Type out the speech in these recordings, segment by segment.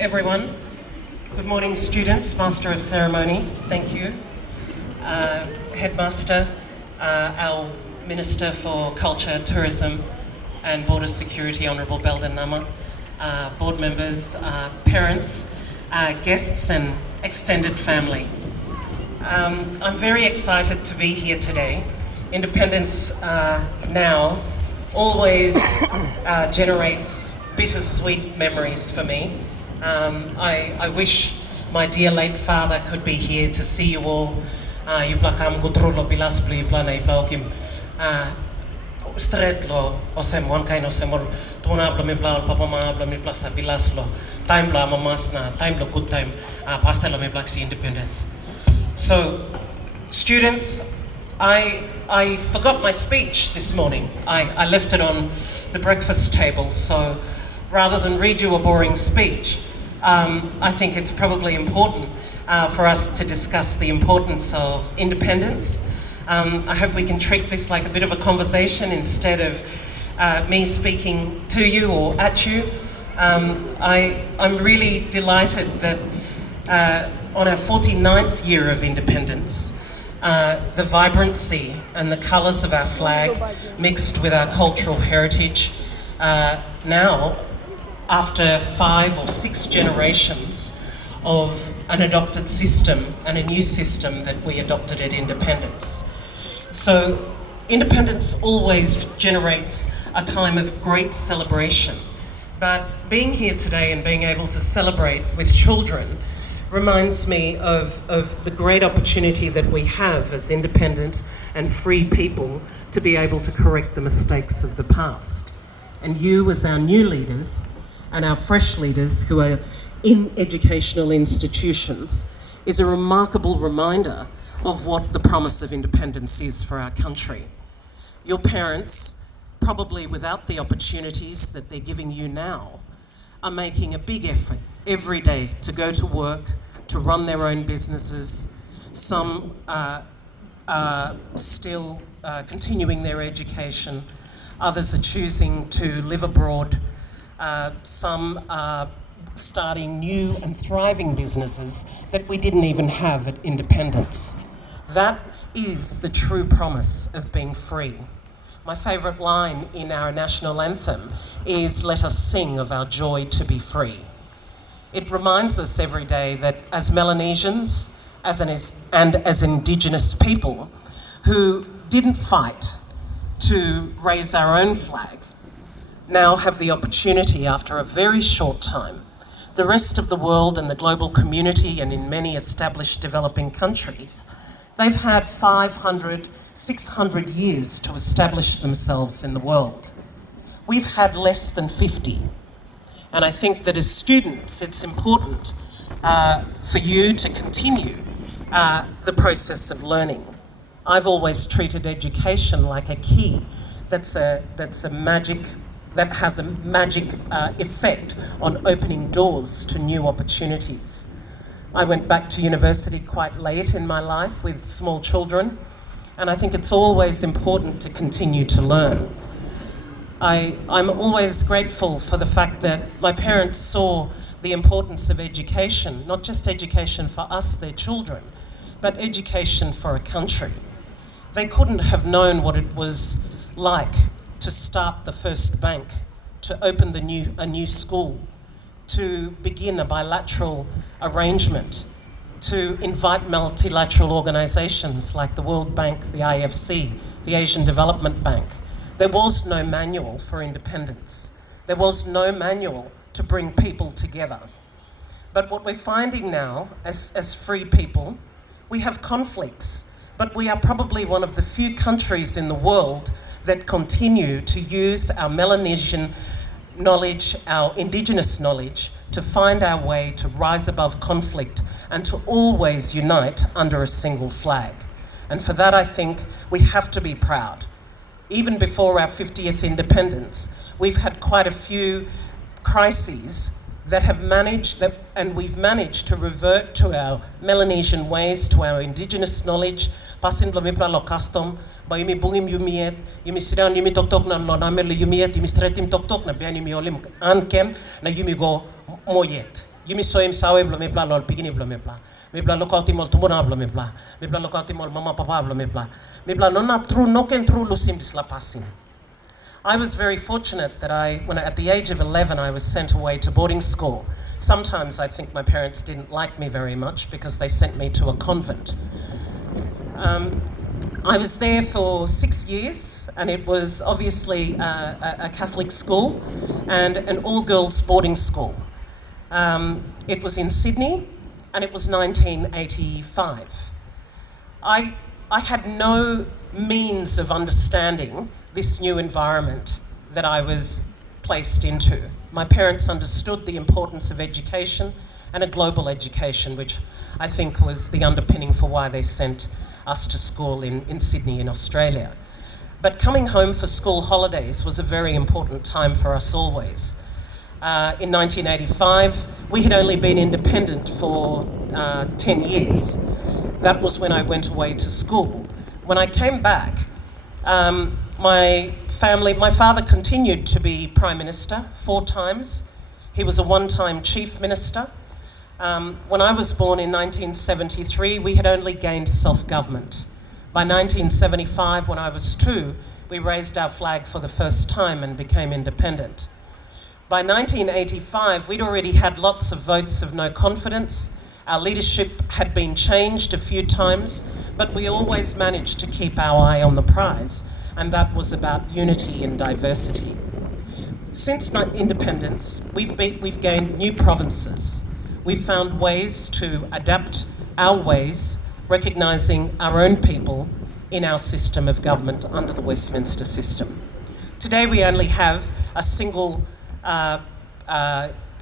everyone. Good morning, students, Master of Ceremony, thank you. Headmaster, our Minister for Culture, Tourism and Border Security, Honourable Belden Nama, board members, parents, guests and extended family. I'm very excited to be here today. Independence Now always generates bittersweet memories for me. I wish my dear late father could be here to see you all. Yublakam gutrulo bilas bli plana iblaukim stretlo osem one kind osemor tuna blo mi bla papa ma blo mi plasa bilaslo time bla mamasna time blo good time pastelo mi blaksi independence. So students, I forgot my speech this morning. I left it on the breakfast table, so rather than read you a boring speech, I think it's probably important for us to discuss the importance of independence. I hope we can treat this like a bit of a conversation instead of me speaking to you or at you. I'm really delighted that on our 49th year of independence, the vibrancy and the colours of our flag mixed with our cultural heritage now, after 5 or 6 generations of an adopted system and a new system that we adopted at independence. So independence always generates a time of great celebration, but being here today and being able to celebrate with children reminds me of the great opportunity that we have as independent and free people to be able to correct the mistakes of the past. And you, as our new leaders and our fresh leaders who are in educational institutions, is a remarkable reminder of what the promise of independence is for our country. Your parents, probably without the opportunities that they're giving you now, are making a big effort every day to go to work, to run their own businesses. Some are still continuing their education. Others are choosing to live abroad. Some are starting new and thriving businesses that we didn't even have at independence. That is the true promise of being free. My favourite line in our national anthem is, "Let us sing of our joy to be free." It reminds us every day that as Melanesians and as Indigenous people who didn't fight to raise our own flag, now have the opportunity after a very short time. The rest of the world and the global community, and in many established developing countries, they've had 500, 600 years to establish themselves in the world. We've had less than 50. And I think that as students, it's important for you to continue the process of learning. I've always treated education like a key that has a magic effect on opening doors to new opportunities. I went back to university quite late in my life with small children, and I think it's always important to continue to learn. I'm always grateful for the fact that my parents saw the importance of education, not just education for us, their children, but education for a country. They couldn't have known what it was like to start the first bank, to open a new school, to begin a bilateral arrangement, to invite multilateral organisations like the World Bank, the IFC, the Asian Development Bank. There was no manual for independence. There was no manual to bring people together. But what we're finding now, as free people, we have conflicts, but we are probably one of the few countries in the world that continue to use our Melanesian knowledge, our Indigenous knowledge, to find our way to rise above conflict and to always unite under a single flag. And for that, I think we have to be proud. Even before our 50th independence, we've had quite a few crises that have and we've managed to revert to our Melanesian ways, to our Indigenous knowledge. Pasin lo mipla lo custom, ba yumi bungim yumiet, yumi sidang yumi tok na lo namel yumiet, yumi stretim tok na bian yumi olim anken na yumi go moyet. Yimi soim sawe blo me pla lol pigini blo me pla. Me pla lokau timol tumuna blo me pla. Me pla lokau timol mama papa blo me pla. Me pla nona true noken true lusim bisla passing. I was very fortunate that at the age of 11, I was sent away to boarding school. Sometimes I think my parents didn't like me very much because they sent me to a convent. I was there for 6 years, and it was obviously a Catholic school and an all-girls boarding school. It was in Sydney, and it was 1985. I had no means of understanding this new environment that I was placed into. My parents understood the importance of education and a global education, which I think was the underpinning for why they sent us to school in Sydney in Australia. But coming home for school holidays was a very important time for us always. In 1985, we had only been independent for 10 years. That was when I went away to school. When I came back, my father continued to be Prime Minister 4 times. He was a 1-time Chief Minister. When I was born in 1973, we had only gained self-government. By 1975, when I was 2, we raised our flag for the first time and became independent. By 1985, we'd already had lots of votes of no confidence. Our leadership had been changed a few times, but we always managed to keep our eye on the prize, and that was about unity and diversity. Since independence, we've gained new provinces. We've found ways to adapt our ways, recognising our own people in our system of government under the Westminster system. Today we only have a single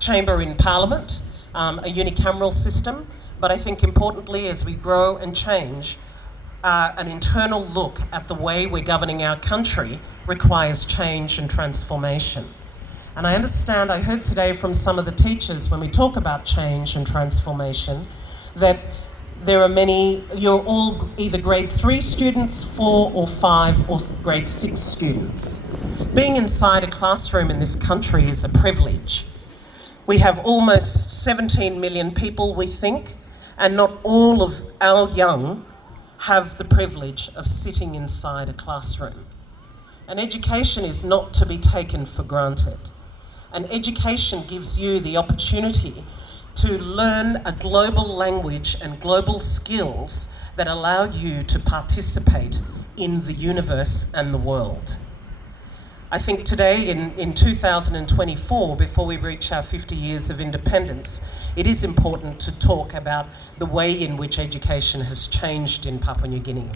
chamber in Parliament, a unicameral system, but I think importantly as we grow and change, an internal look at the way we're governing our country requires change and transformation. And I understand, I heard today from some of the teachers when we talk about change and transformation, that there are many, you're all either grade 3 students, 4 or 5 or grade 6 students. Being inside a classroom in this country is a privilege. We have almost 17 million people, we think, and not all of our young have the privilege of sitting inside a classroom. And education is not to be taken for granted. And education gives you the opportunity to learn a global language and global skills that allow you to participate in the universe and the world. I think today in 2024, before we reach our 50 years of independence, it is important to talk about the way in which education has changed in Papua New Guinea.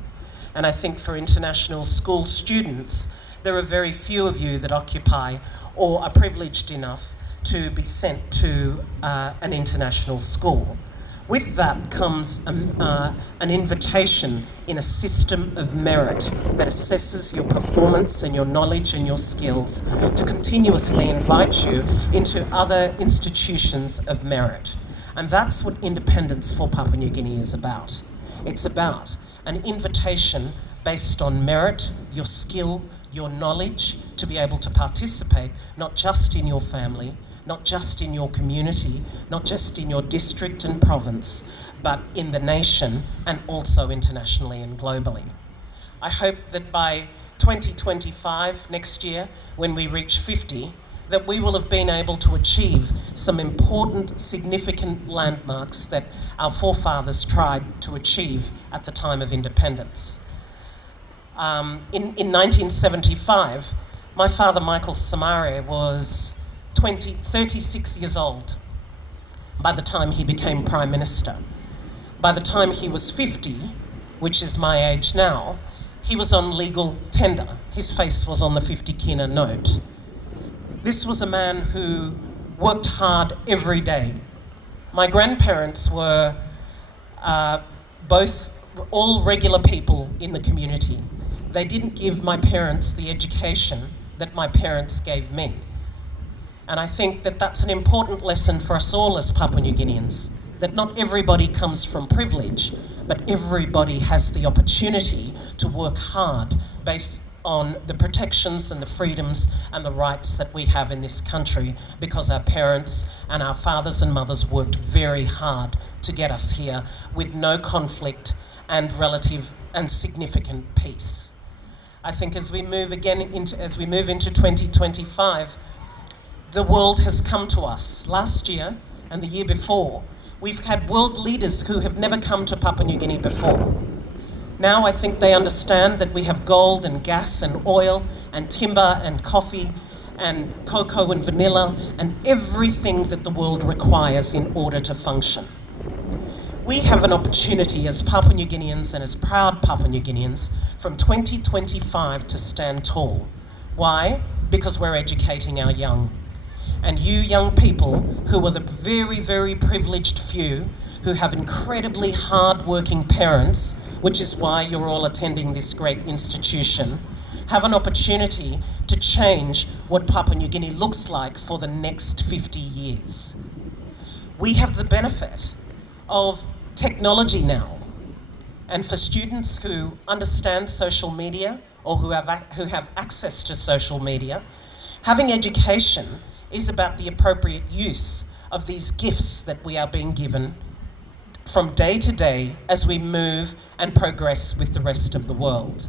And I think for international school students, there are very few of you that occupy or are privileged enough to be sent to an international school. With that comes an invitation in a system of merit that assesses your performance and your knowledge and your skills to continuously invite you into other institutions of merit. And that's what independence for Papua New Guinea is about. It's about an invitation based on merit, your skill, your knowledge, to be able to participate not just in your family, not just in your community, not just in your district and province, but in the nation and also internationally and globally. I hope that by 2025, next year, when we reach 50, that we will have been able to achieve some important, significant landmarks that our forefathers tried to achieve at the time of independence. In 1975, my father, Michael Somare, was 36 years old by the time he became Prime Minister. By the time he was 50, which is my age now, he was on legal tender. His face was on the 50 kina note. This was a man who worked hard every day. My grandparents were both all regular people in the community. They didn't give my parents the education that my parents gave me. And I think that that's an important lesson for us all as Papua New Guineans, that not everybody comes from privilege, but everybody has the opportunity to work hard based on the protections and the freedoms and the rights that we have in this country, because our parents and our fathers and mothers worked very hard to get us here with no conflict and relative and significant peace. I think as we move into 2025, the world has come to us. Last year and the year before, we've had world leaders who have never come to Papua New Guinea before. Now I think they understand that we have gold and gas and oil and timber and coffee and cocoa and vanilla and everything that the world requires in order to function. We have an opportunity as Papua New Guineans and as proud Papua New Guineans from 2025 to stand tall. Why? Because we're educating our young. And you young people, who are the very, very privileged few who have incredibly hard-working parents, which is why you're all attending this great institution, have an opportunity to change what Papua New Guinea looks like for the next 50 years. We have the benefit of technology now, and for students who understand social media or who have access to social media, having education is about the appropriate use of these gifts that we are being given from day to day as we move and progress with the rest of the world.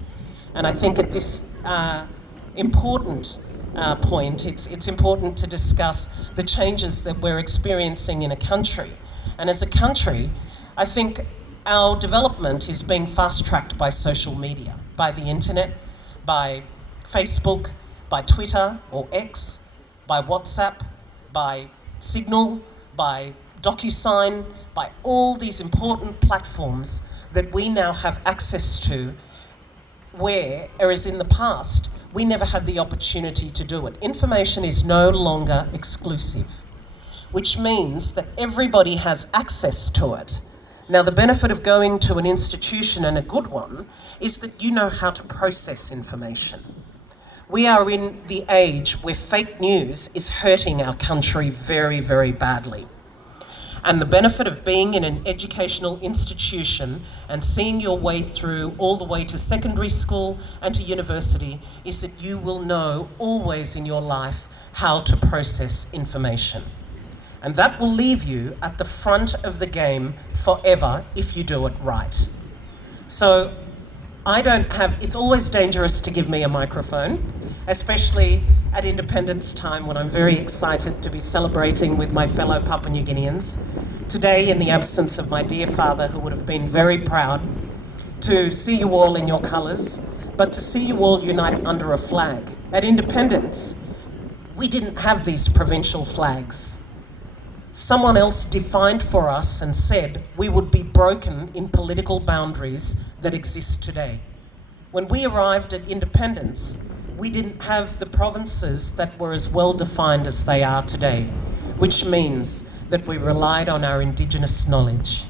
And I think at this important point, it's important to discuss the changes that we're experiencing in a country. And as a country, I think our development is being fast-tracked by social media, by the internet, by Facebook, by Twitter or X, by WhatsApp, by Signal, by DocuSign, by all these important platforms that we now have access to, whereas in the past, we never had the opportunity to do it. Information is no longer exclusive, which means that everybody has access to it. Now, the benefit of going to an institution, and a good one, is that you know how to process information. We are in the age where fake news is hurting our country very, very badly. And the benefit of being in an educational institution and seeing your way through all the way to secondary school and to university is that you will know always in your life how to process information. And that will leave you at the front of the game forever if you do it right. So it's always dangerous to give me a microphone, especially at Independence Time when I'm very excited to be celebrating with my fellow Papua New Guineans. Today, in the absence of my dear father, who would have been very proud to see you all in your colours, but to see you all unite under a flag. At Independence, we didn't have these provincial flags. Someone else defined for us and said we would be broken in political boundaries that exist today. When we arrived at independence, we didn't have the provinces that were as well defined as they are today, which means that we relied on our Indigenous knowledge.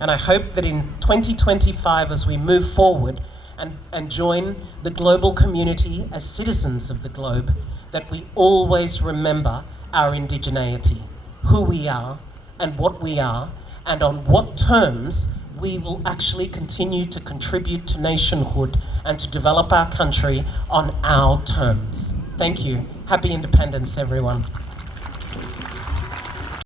And I hope that in 2025, as we move forward and join the global community as citizens of the globe, that we always remember our indigeneity, who we are and what we are, and on what terms we will actually continue to contribute to nationhood and to develop our country on our terms. Thank you. Happy independence, everyone.